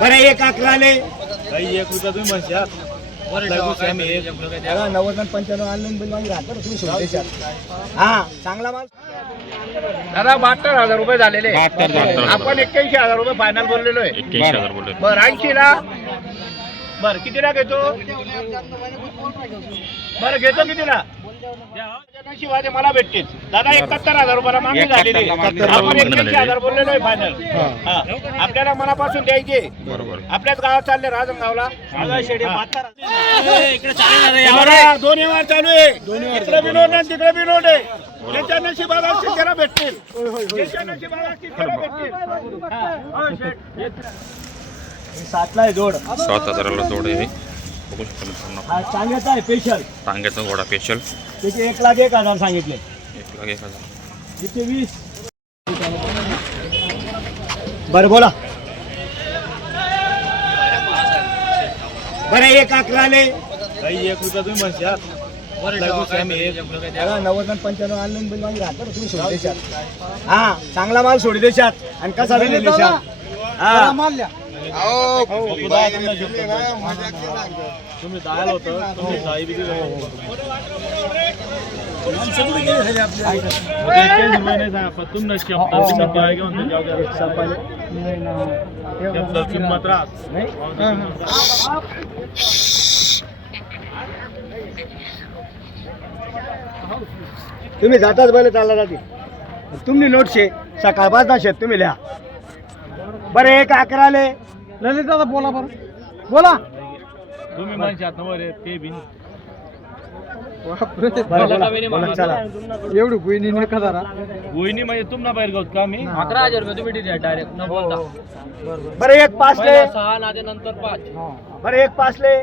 बरं 1-11 आले काही 1 रुपया तुम्ही म्हणशात. त्याला 90 आणि 95 ऑनलाईन बिल मागे राहतं तुम्ही सोडून देशाल. हा चांगला माल दादा 72,000 रुपये झालेले. आपण 81,000 रुपये फायनल बोललेलो आहे. 81,000 बोलले. बरं 80 ला. बरं कितीला घेतो? बरं घेतो कितीला? शिवाजी मला भेटतील दादा 71,000 रुपयाला मागणी झालेली. आपण 81,000 बोललेलो आहे फायनल. आपल्याला मनापासून द्यायचे. बरोबर. आपल्याच गावात चालले राजनगावला. दोन व्यवहार चालू आहे. इकडे विनोद आणि तिकडे विनोद आहे. ज्याच्या नशिबात असतील त्याला भेटतील. ज्याच्या नशिबात असतील त्याला भेटतील. 7ला आहे जोड. 7,000ला जोड आहे. बघू शकता मित्रांनो. हा सांगायचा आहे स्पेशल. टांग्याचा घोडा स्पेशल. त्याचे 1,01,000 सांगितले. 1,01,000. तिथे 20. बरं बोला. बरं 1-11 आले काही 1 रुपया तुम्ही म्हणशात. त्याला 90 आणि 95 ऑनलाईन बिल मागे राहतं तुम्ही सोडून देशाल. हा चांगला माल सोडू देशात आणि कसा दिले देशात. हा तुम्ही जायला होतं तुम्ही जाई बी किंमत राहत. तुम्ही जाताच बैल चालला जाते तुम्ही नोटशे सकाळ 5 शेत तुम्ही लिहा. बरं 1-11 आले ललित दादा बोला. बरं बोला. तुम्ही म्हणशात ना बरे ते बी चला एवढी गुईनी नका जरा. वहिनी म्हणजे तुम्हाला बाहेर गावत का मी 11,000 रुपये तुम्ही दिले डायरेक्ट न बोलता. बरं 1-5 ले. 6 नादे नंतर 5. बरं 1-5 ले.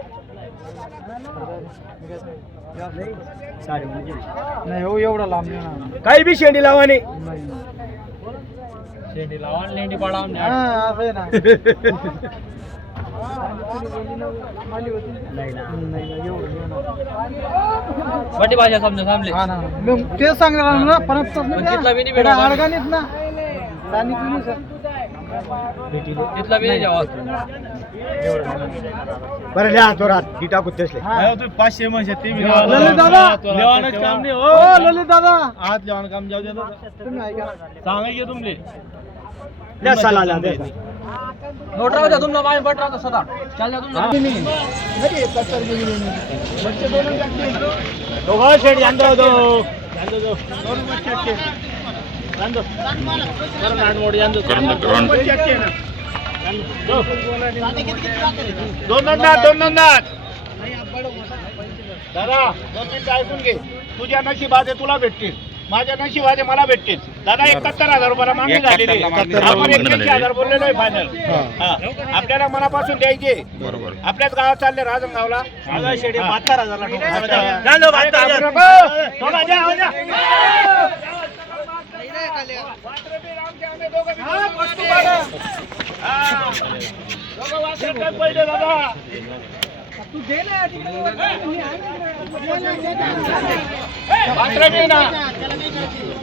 नाही हो एवढा लांब काही बी शेंडी लावानी. शेंडी लावा लेंडी पाडा मोठी भाषा समजा थांबले ते सांगणार ना परत तिथला बी नाही भेटा अडगाणीत ना तिथला बी नाही जेव्हा बरं लिहा जोरात ती टाकू तेसले. तुम्ही 500 म्हणशात ते बी ललित दादा लेवानच काम नाही हो. ललित दादा आज लेवान काम जाऊ द्या तुम्ही ऐका सांगाय तुमले द्या सला द्या नोट राहू द्या तुमला मागे बट राहतो सदा चाल द्या तुमला दोघं शेड जाणतो दो दोन नंदात दादा 2 मिनिटं ऐकून घे. तुझ्या नशिबात आहे तुला भेटतील. माझ्या नशिबात आहे मला भेटतील. दादा 71,000 रुपयाला मागणी झालेली. आपण 81,000 बोललेलो आहे फायनल. आपल्याला मनापासून द्यायचे. बरोबर. आपल्याच गावात चालले राजनगावला. 72,000 पहिले दादा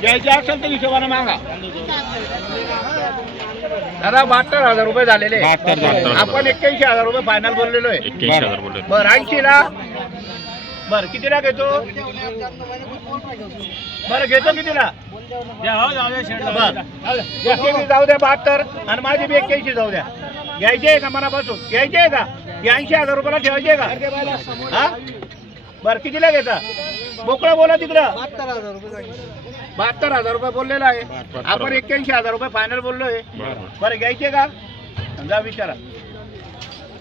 घ्यायचे असेल तर हिशोबाने मागा. दादा 72,000 रुपये झालेले. 72,000. आपण 81,000 रुपये फायनल बोललेलो आहे. 81,000 बोलले. बरं 80 ला. बरं कितीला घेतो? बरं घेतो कितीला? बरं जाऊ द्या 72 आणि माझी बी 81 जाऊ द्या. घ्यायचे आहे का मनापासून? घ्यायचे आहे का? 80,000 रुपयाला ठेवायचे का? हा बरं कितीला घेता? मोकळं बोला तिकडं. 72,000 रुपये बोललेला आहे. आपण 81,000 रुपये फायनल बोललोय. बरं घ्यायचे का? जा विचारा.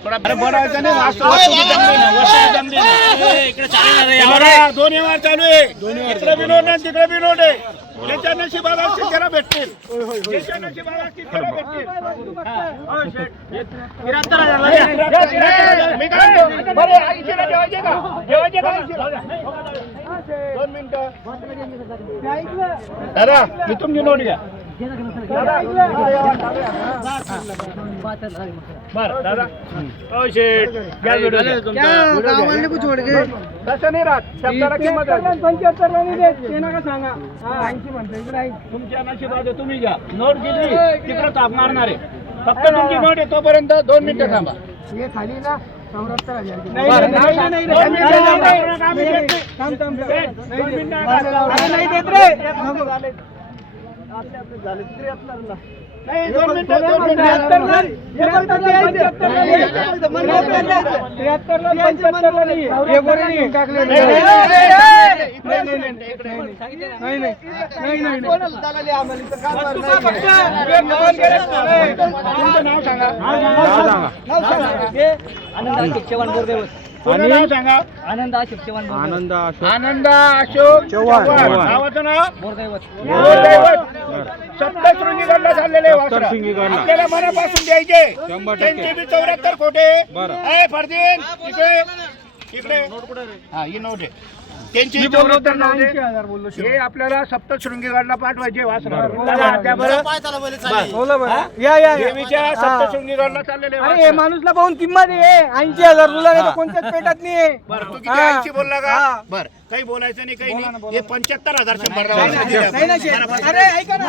बनायचं नाही. दोन व्यवहार चालू आहे. इकडे विनोद आणि तिकडे विनोद आहे. ज्याच्या नशिबात असतील त्याला भेटतील. ज्याच्या नशिबात असतील त्याला भेटतील. 73,000 मी काय म्हणतो? बरं 80 ला ठेवायचे का? ठेवायचे का 80 ला? 2 मिनिटं दादा मी तुमची नोट घ्या. बरं दादा शेठ घ्या व्हिडिओ तसं नाही राहत. शब्दाला किंमत राहते. 75 नका सांगा. 80 म्हणतो इकडे तुमच्या नशिबात तुम्ही घ्या. नोट गेली तिकडे ताप मारणार आहे. फक्त तुमची नोट आहे तोपर्यंत 2 मिनिटं थांबा. हे खाली ना 74,000. बरं, नाव सांगा. 2 मिनिटं थांबा. आम्ही देत नाही. थांब, थांब, थांब. ए, 2 मिनिटं अरे थांबा. नाही देत रे. आपले झाले 73 ला. नाही, 2 मिनिटं, 2 मिनिटं. 73 ला. 73 ला द्यायचे. 73 ला द्यायचे, 75 ला नाही. हे बरं नाही. टाकले नाही. नाही, दलाली आम्हाला इथं काम करणार नाही. तुमचं नाव सांगा. नाव सांगा. पूर्ण नाव सांगा. आनंद आशिष चव्हाण आनंद अशोक चव्हाण. नावाचं नाव गोरदैवत. सप्तशृंगीगडला चाललेले वासरं. आपल्याला मनापासून द्यायचे. त्यांचे बी 74 कोटे. ए फरदीन, इकडे हा ही नोट आहे. त्यांची 74 नोट आहे. हे आपल्याला सप्तशृंगीगडला पाठवायचे वासरं. चला, त्या बरं. या देवीच्या सप्तशृंगीगडला चाललेले अरे हे वासरं. माणूसला पाहून किंमत आहे 80,000 तुला नाही तर कोणत्याच पेटात नाही बरं, तू किती हा. 80 बोलला का? हा. बरं, काही बोलायचं नाही, काही नाही. हे 75,000 100 नाही ना शेठ. अरे ऐका ना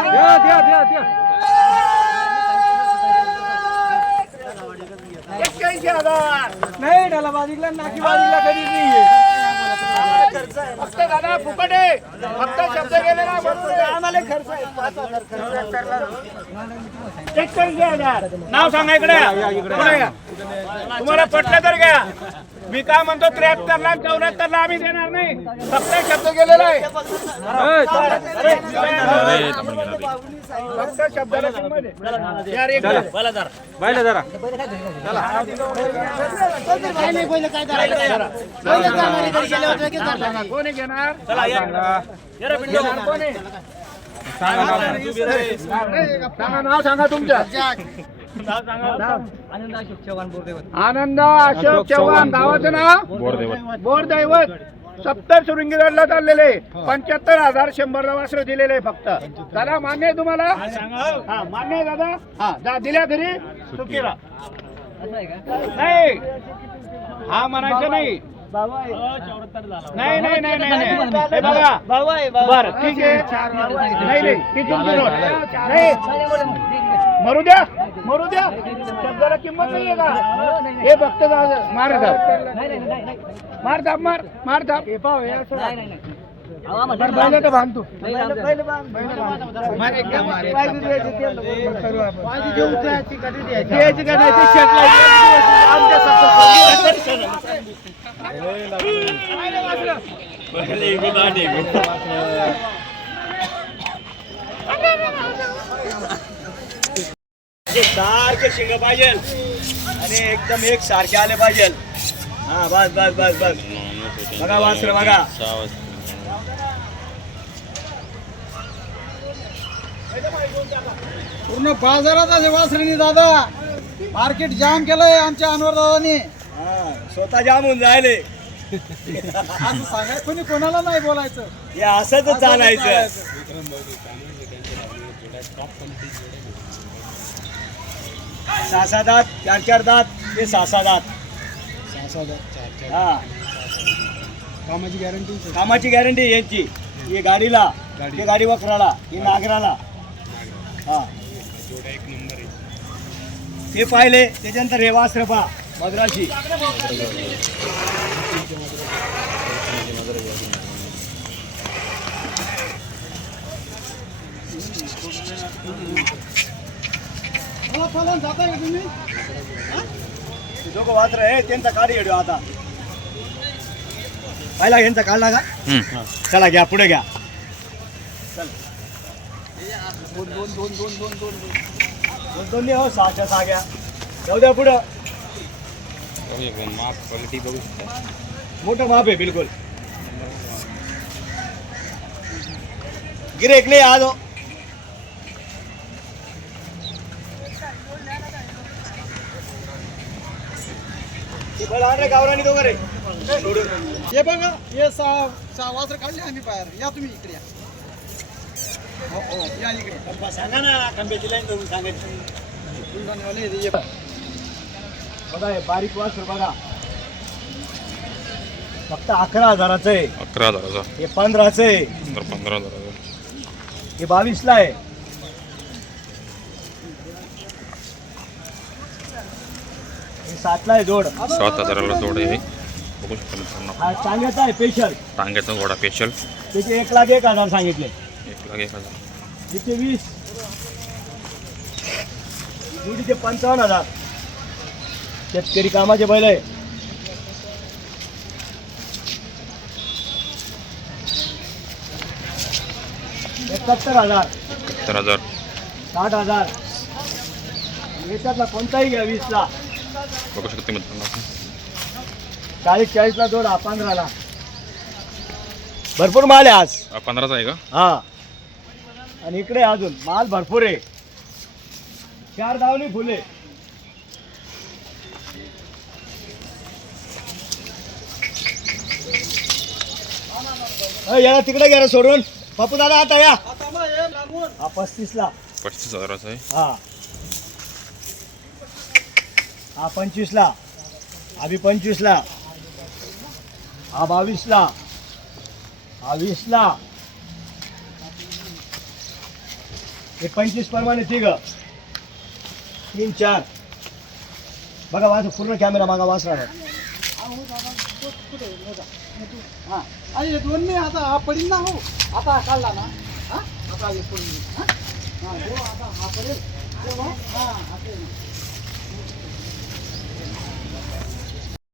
81,000. नाही त्याला बाजीला नाकी बाजीला कधी नाही फक्त दादा फुकट आहे. फक्त शब्द गेले ना बरोबर आहे. आम्हाला खर्च आहे 5,000 खर्च. 81,000. नाव सांगा इकडे. पुढे या. तुम्हाला पटलं तर घ्या. मी काय म्हणतो 73 ला 74 ला आम्ही देणार नाही. फक्त शब्द गेलेला आहे. फक्त शब्दाला किंमत आहे. यार एक कोण आहे घेणार? कोण आहे? सांगा नाव सांगा तुमचं. आनंद अशोक चव्हाण बोरदेवत आनंद अशोक चव्हाण. गावाचं नाव बोरदैवत. सप्तशृंगीगडला चाललेले 75,100 ला वासरं दिलेले फक्त. दादा मान्य आहे तुम्हाला? हा मान्य आहे दादा. हा जा दिल्या घरी चुकीला असं आहे का नाही. हा म्हणायचं नाही. नाही नाही नाही नाही हे बघा बरं ठीक आहे. नाही नाही ती तुमची नोट. नाही मरू द्या मरू द्या. शब्दाला किंमत नाहीये का? हे फक्त मार मार दाब मार मार दाब. बैल तर बांधतो द्यायची का नाही ते शेतला आमच्या सारखे शिंग पाहिजे आणि एकदम एक सारखे आले पाहिजे. हा बस बस बस बस. बघा वासर बघा. पूर्ण बाजारात वासरांनी दादा मार्केट जाम केलंय आमच्या अनवर दादानी. स्वतः जाम होऊन जायले. असं सांगाय कोणी कोणाला नाही बोलायचं. हे असंच चालायचं. सहा दात 4 दात ते 6 दात. हा कामाची गॅरंटी यांची. ही गाडीला ही गाडी वखराला ही नागराला. हा ते पाहिले त्याच्यानंतर हे वासर पहा मद्राशी. दोघं वासर आहे त्यांचा काढी येडो आता पाहिला यांचा काढला का? चला घ्या पुढे घ्या. दोन हो 6 घ्या. जाऊ द्या पुढं. मोठं माप आहे बिलकुल. गिरेक नाही आज. गावरानी दोघं रे. हे बघा हे 6 वासर काढले आम्ही बाहेर. या तुम्ही इकडे या. हो या इकडे. सांगा ना खंब्याची लाईन धरून सांगायची. बघा हे बारीक वासर बघा. फक्त 11,000चं आहे. 11,000. हे 15चं आहे. 15,000. हे 22ला आहे. 7ला आहे जोड 7,000ला जोड आहे बघू शकता मित्रांनो. हा सांगायचा आहे स्पेशल टांग्याचा घोडा स्पेशल त्याचे 1,01,000 सांगितले 1,01,000. तिथे 20 जोडीचे 55,000 शेतकरी कामाचे बैल आहे. 71,000 70,000. 60,000 याच्यातला कोणताही घ्या 20ला. बघू शकता मित्रांनो आपण. 40-40ला जोड हा 15ला. भरपूर माल आहे आज. 15चा आहे का? हा आणि इकडे अजून माल भरपूर आहे. 4 दावणी फुले. याला तिकडे घ्या रे सोडून. बापू दादा आता या. हा 35ला. 35,000चा आहे. हा हा 25ला. अभि 25ला. हा 22ला. हा 20ला. हे 25 प्रमाणे तिघ 3-4 बघा वाच पूर्ण कॅमेरा मागा वाच राहणार. अरे दोन मी आता हा पडीन ना हो आता काढला ना हा आता हे पडीन हा हा जो आता हा पडेल तेव्हा हा आता